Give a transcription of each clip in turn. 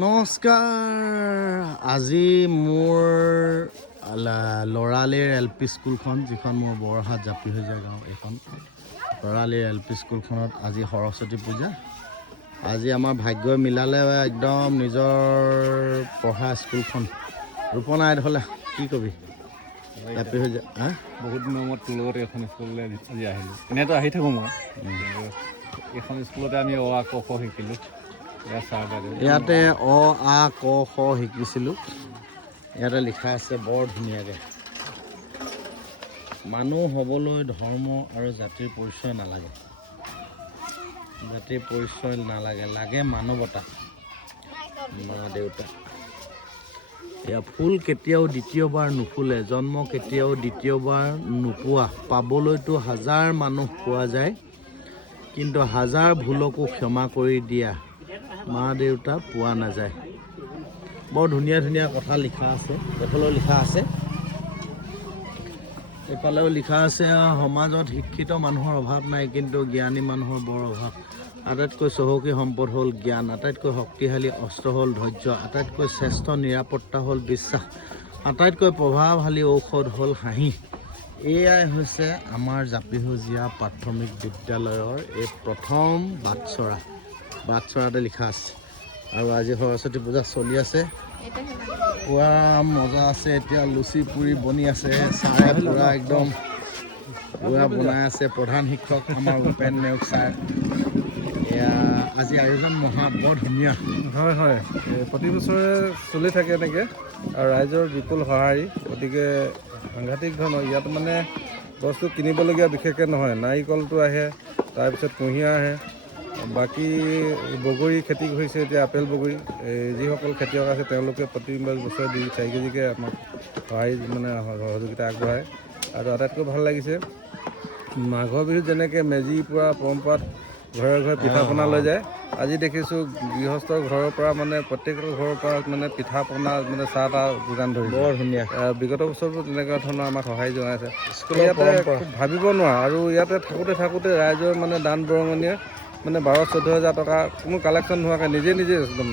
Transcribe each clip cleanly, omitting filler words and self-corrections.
নমস্কাৰ। আজি মোৰ লৰালিৰ LP স্কুলখন যিখন মোৰ বৰহাট জাপিহজীয়া গাঁও এইখন লৰালিৰ LP স্কুলখনত আজি সৰস্বতী পূজা। আজি আমাৰ ভাগ্যই মিলালে একদম নিজৰ পঢ়া স্কুলখন ৰূপনাই ধলে কি কবি জাপিহজীয়া বহুত দিনৰ মূৰত তোৰ লগত এখন স্কুললৈ আজি আহিলোঁ। এনেইতো আহি থাকোঁ মই এইখন স্কুলতে আমি অ আ ক খ শিকিলোঁ। ইয়াতে অ আ ক খ শিকিছিলোঁ। ইয়াতে লিখা আছে বৰ ধুনীয়াকৈ, মানুহ হ'বলৈ ধৰ্ম আৰু জাতিৰ পৰিচয় নালাগে, জাতিৰ পৰিচয় নালাগে, লাগে মানৱতা। মা দেউতা এয়া ফুল কেতিয়াও দ্বিতীয়বাৰ নুফুলে, জন্ম কেতিয়াও দ্বিতীয়বাৰ নোপোৱা, পাবলৈতো হাজাৰ মানুহ পোৱা যায়, কিন্তু হাজাৰ ভুলকো ক্ষমা কৰি দিয়া মা দেউতা পোৱা নাযায়। বৰ ধুনীয়া ধুনীয়া কথা লিখা আছে। এইফালেও লিখা আছে, এইফালেও লিখা আছে সমাজত শিক্ষিত মানুহৰ অভাৱ নাই, কিন্তু জ্ঞানী মানুহৰ বৰ অভাৱ। আটাইতকৈ চহকী সম্পদ হ'ল জ্ঞান, আটাইতকৈ শক্তিশালী অস্ত্ৰ হ'ল ধৈৰ্য, আটাইতকৈ শ্ৰেষ্ঠ নিৰাপত্তা হ'ল বিশ্বাস, আটাইতকৈ প্ৰভাৱশালী ঔষধ হ'ল হাঁহি। এয়াই হৈছে আমাৰ জাপিহজীয়া প্ৰাথমিক বিদ্যালয়ৰ এই প্ৰথম বাটচৰাতে লিখা আছে। আৰু আজি সৰস্বতী পূজা চলি আছে, পুৰা মজা আছে। এতিয়া লুচি পুৰি বনি আছে, ছাৰে পুৰা একদম পুৰা বনাই আছে। প্ৰধান শিক্ষক আমাৰ উপেন নেওগ ছাৰ। এয়া আজি আয়োজন বৰ ধুনীয়া। হয় হয়, প্ৰতি বছৰে চলি থাকে এনেকৈ আৰু ৰাইজৰ বিপুল সঁহাৰি, গতিকে সাংঘাতিক ধৰণৰ ইয়াত মানে বস্তু কিনিবলগীয়া বিশেষকৈ নহয়। নাৰিকলটো আহে, তাৰপিছত কুঁহিয়াৰ আহে, বাকী বগৰী খেতি হৈছে এতিয়া আপেল বগৰী। যিসকল খেতিয়ক আছে তেওঁলোকে প্ৰতি বছৰে 2-4 কেজিকৈ আমাক সহায় সহযোগিতা আগবঢ়ায়। আৰু আটাইতকৈ ভাল লাগিছে মাঘৰ বিহুত যেনেকৈ মেজি পোৱা পৰম্পৰাত ঘৰে ঘৰে পিঠা পনা লৈ যায়, আজি দেখিছোঁ গৃহস্থৰ ঘৰৰ পৰা প্ৰত্যেকৰ ঘৰৰ পৰা পিঠা পনা চাহ তাহ যোগান ধৰিছে। বৰ ধুনীয়া। বিগত বছৰতো তেনেকুৱা ধৰণৰ আমাক সহায় জনাইছে। ইয়াতে ভাবিব নোৱাৰা, আৰু ইয়াতে থাকোঁতে ৰাইজৰ দান বৰঙণিয়ে 12-14 হাজাৰ টকা কোনো কালেকশ্যন নোহোৱাকৈ নিজে একদম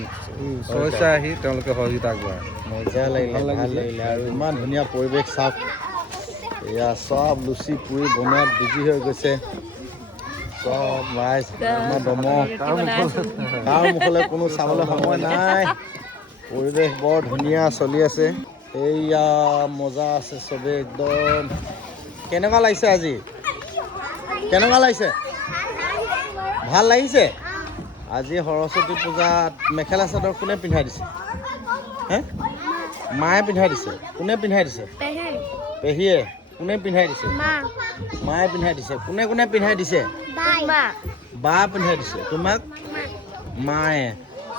স্বেচ্ছাই আহি তেওঁলোকে সহযোগিতা আগবঢ়ায়। মজা লাগিলে, ভাল লাগিলে। আৰু ইমান ধুনীয়া পৰিৱেশ চাওক, এয়া চব লুচি পুৰি বনোৱাত বিজি হৈ গৈছে। চব ৰাইজ তাৰ মুখলৈ কোনো চাবলৈ সময় নাই। পৰিৱেশ বৰ ধুনীয়া চলি আছে। এইয়া মজা আছে চবেই একদম। কেনেকুৱা লাগিছে আজি? কেনেকুৱা লাগিছে? ভাল লাগিছে। আজি সৰস্বতী পূজাত মেখেলা চাদৰ কোনে পিন্ধাই দিছে? মায়ে পিন্ধাই দিছে। কোনে পিন্ধাই দিছে? পেহীয়ে। কোনে পিন্ধাই দিছে? মায়ে পিন্ধাই দিছে। কোনে পিন্ধাই দিছে? বা পিন্ধাই দিছে। তোমাক? মায়ে।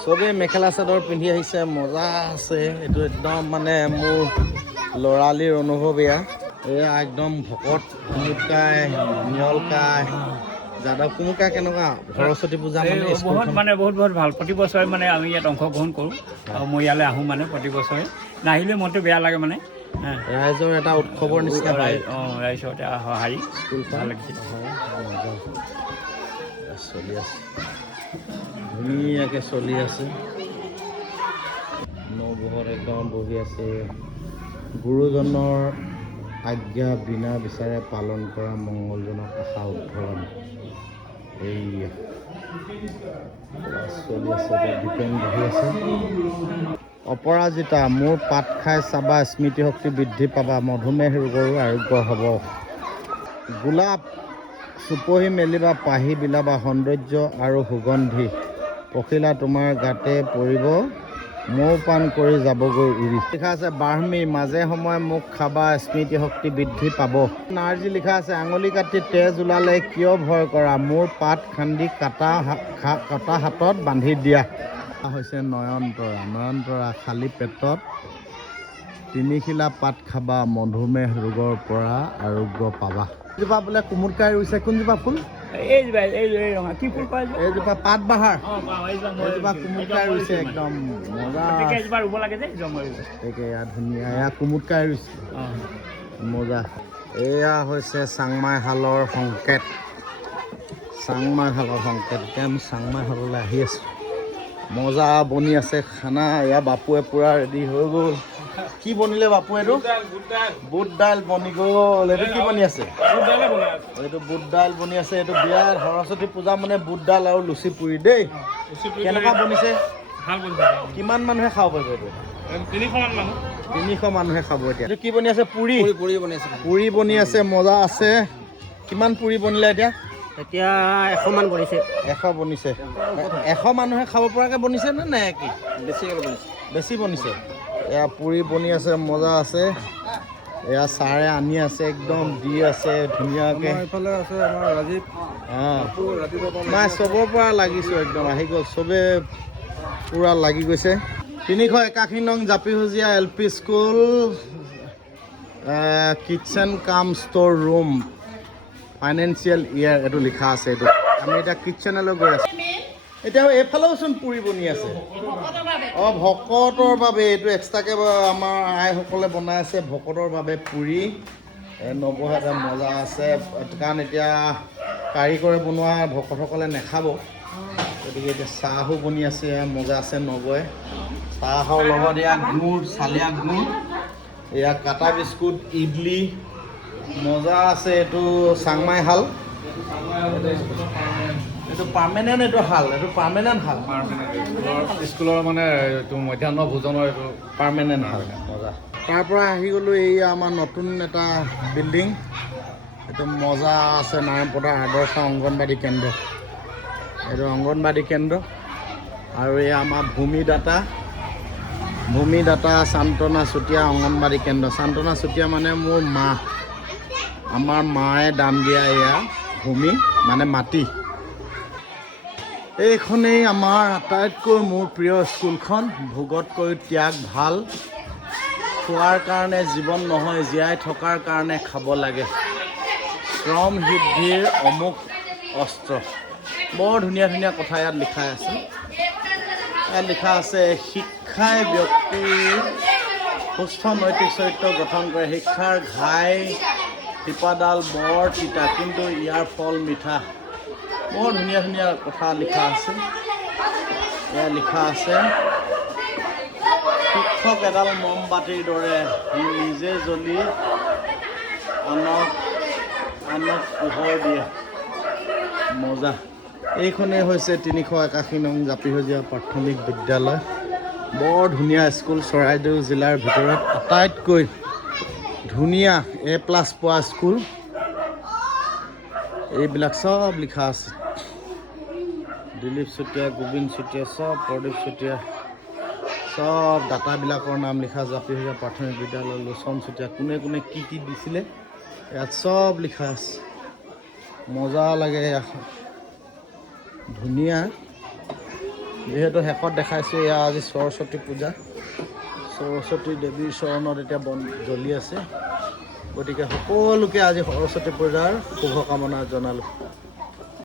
চবেই মেখেলা চাদৰ পিন্ধি আহিছে, মজা আছে। এইটো একদম মোৰ লৰালিৰ অনুভৱ। এয়া একদম ভকত কুমুদকাই, নিয়লকাই, যাদৱ কুমুদকাই। কেনেকুৱা সৰস্বতী পূজা? বহুত ভাল। প্ৰতি বছৰে আমি ইয়াত অংশগ্ৰহণ কৰোঁ আৰু মই ইয়ালৈ আহোঁ প্ৰতি বছৰে। নাহিলে মনটো বেয়া লাগে ৰাইজৰ এটা উৎসৱৰ নিচিনা ৰাইজৰ এটা সঁহাৰি ভাল লাগিছে। চলি আছে ধুনীয়াকৈ চলি আছে। নবহত একদম বহি আছে। গুৰুজনৰ আজ্ঞা বিনা বিচাৰে পালন কৰা মংগলজনক আশা উদ্ধৰণ। এইয়া চলি আছে। দীপেন বহি আছে। অপৰাজিতা, মোৰ পাত খাই চাবা, স্মৃতিশক্তি বৃদ্ধি পাবা, মধুমেহ ৰোগৰো আৰোগ্য হ'ব। গোলাপ চুপহি মেলিবা, পাহি বিলাবা, সৌন্দৰ্য আৰু সুগন্ধি পখিলা তোমাৰ গাতে পৰিব, মৌ পান কৰি যাবগৈ উৰি। লিখা আছে বাৰ্হমী, মাজে সময়ে মোক খাবা, স্মৃতিশক্তি বৃদ্ধি পাব। নাৰ্জী লিখা আছে আঙুলি কাটি তেজ ওলালে কিয় ভয় কৰা, মোৰ পাত খান্দি কটা হাতত বান্ধি দিয়া। হৈছে নয়নতৰা, খালী পেটত 3 শিলা পাত খাবা, মধুমেহ ৰোগৰ পৰা আৰোগ্য পাবা। এইজোপা বোলে কুমুদকাই ৰুইছে। কোনজোপা ফুল? এইজোপা পাত বাহাৰ। এইজোপা কুমুদকাই ৰুইছে, একদম মজা। এয়া ধুনীয়া, এয়া কুমুদকাই ৰুইছে, মজা। এয়া হৈছে চাংমাই শালৰ সংকেত। এতিয়া আমি চাংমাই শাললৈ আহি আছোঁ। মজা বনি আছে খানা। এয়া বাপুৱে পূৰা ৰেডি হৈ গ'ল। কি বনিলে বাপু এইটো? বুট দাইল বনি গ'ল। এইটো কি বনি আছে? এইটো বুট দাইল বনি আছে। এইটো বিয়াত সৰস্বতী পূজা মানে বুট দাইল আৰু লুচি পুৰি দেই। কেনেকুৱা বনিছে? কিমান মানুহে খাব পাৰিব এইটো? 300 মানুহে খাব এতিয়া। এইটো কি বনি আছে? পুৰি পুৰি বনি আছে। মজা আছে। কিমান পুৰি বনিলে এতিয়া? এতিয়া 100 মান বনিছে। 100 বনিছে। 100 মানুহে খাব পৰাকৈ বনিছে নে কি? বেছি বনিছে। এয়া পুৰি বনি আছে। মজা আছে। এয়া ছাৰে আনি আছে একদম দি আছে ধুনীয়াকৈ। এইফালে আছে আমাৰ ৰাজীৱ। নাই চবৰ পৰা লাগিছোঁ একদম আহি গ'ল। চবে পূৰা লাগি গৈছে। 381 নং জাপিসজিয়া LP স্কুল কিটচেন কাম ষ্ট'ৰ ৰুম ফাইনেন্সিয়েল ইয়াৰ এইটো লিখা আছে। এইটো আমি এতিয়া কিটচেনলৈ গৈ আছোঁ। এতিয়া এইফালেওচোন পুৰি বনি আছে। ভকতৰ বাবে এইটো এক্সট্ৰাকৈ আমাৰ আইসকলে বনাই আছে ভকতৰ বাবে পুৰি। নৱহাতে মজা আছে কাৰণ এতিয়া কাৰিকৰে বনোৱা ভকতসকলে নাখাব, গতিকে এতিয়া চাহো বনি আছে। মজা আছে নবয়ে। চাহৰ লগত এয়া গুড়, চালিয়া গুড়, এয়া কাটা বিস্কুট, ইডলি। মজা আছে। এইটো চাংমাই শাল। এইটো পাৰ্মানেণ্ট। এইটো শাল। এইটো পাৰ্মানেণ্ট শাল। স্কুলৰ মানে এইটো মধ্যাহ্ন ভোজনৰ এইটো পাৰ্মানেণ্ট শাল। মজা। তাৰ পৰা আহি গ'লোঁ এই আমাৰ নতুন এটা বিল্ডিং। এইটো মজা আছে। নাৰায়ণপথাৰ আদৰ্শ অংগনবাদী কেন্দ্ৰ। এইটো অংগনবাদী কেন্দ্ৰ আৰু এই আমাৰ ভূমিদাতা সান্তনা চুতীয়া অংগনবাদী কেন্দ্ৰ। সান্তনা চুতীয়া মানে মোৰ মা। আমাৰ মায়ে দান দিয়া এয়া ভূমি মানে মাটি। এইখনেই আমাৰ আটাইতকৈ মোৰ প্ৰিয় স্কুলখন। ভোগতকৈ ত্যাগ ভাল। খোৱাৰ কাৰণে জীৱন নহয়, জীয়াই থকাৰ কাৰণে খাব লাগে। শ্ৰম সিদ্ধিৰ অমুক অস্ত্ৰ। বৰ ধুনীয়া ধুনীয়া কথা ইয়াত লিখা আছে। ইয়াত লিখা আছে শিক্ষাই ব্যক্তিৰ সুস্থ নৈতিক চৰিত্ৰ গঠন কৰে। শিক্ষাৰ ঘাই শিপাডাল বৰ তিতা কিন্তু ইয়াৰ ফল মিঠা। বৰ ধুনীয়া ধুনীয়া কথা লিখা আছে। এয়া লিখা আছে শিক্ষক এডাল মমবাতিৰ দৰে, সি নিজে জ্বলি আনক পোহৰ দিয়ে। মজা। এইখনেই হৈছে 381 নং জাপিসজিয়া প্ৰাথমিক বিদ্যালয়। বৰ ধুনীয়া স্কুল। চৰাইদেউ জিলাৰ ভিতৰত আটাইতকৈ ধুনীয়া A+ পোৱা স্কুল। এইবিলাক চব লিখা আছে। দিলীপ চুতীয়া, গোবিন্দ চুতীয়া, চব প্ৰদীপ চুতীয়া, চব ডাটাবিলাকৰ নাম লিখা। জাপিসজিয়া প্ৰাথমিক বিদ্যালয়। লোচন চুতীয়া কোনে কোনে কি কি দিছিলে ইয়াত চব লিখা আছে। মজা লাগে। ধুনীয়া। যিহেতু শেষত দেখাইছোঁ এয়া আজি সৰস্বতী পূজা। সৰস্বতী দেৱীৰ চৰণত এতিয়া জ্বলি আছে। গতিকে সকলোকে আজি সৰস্বতী পূজাৰ শুভকামনা জনালোঁ।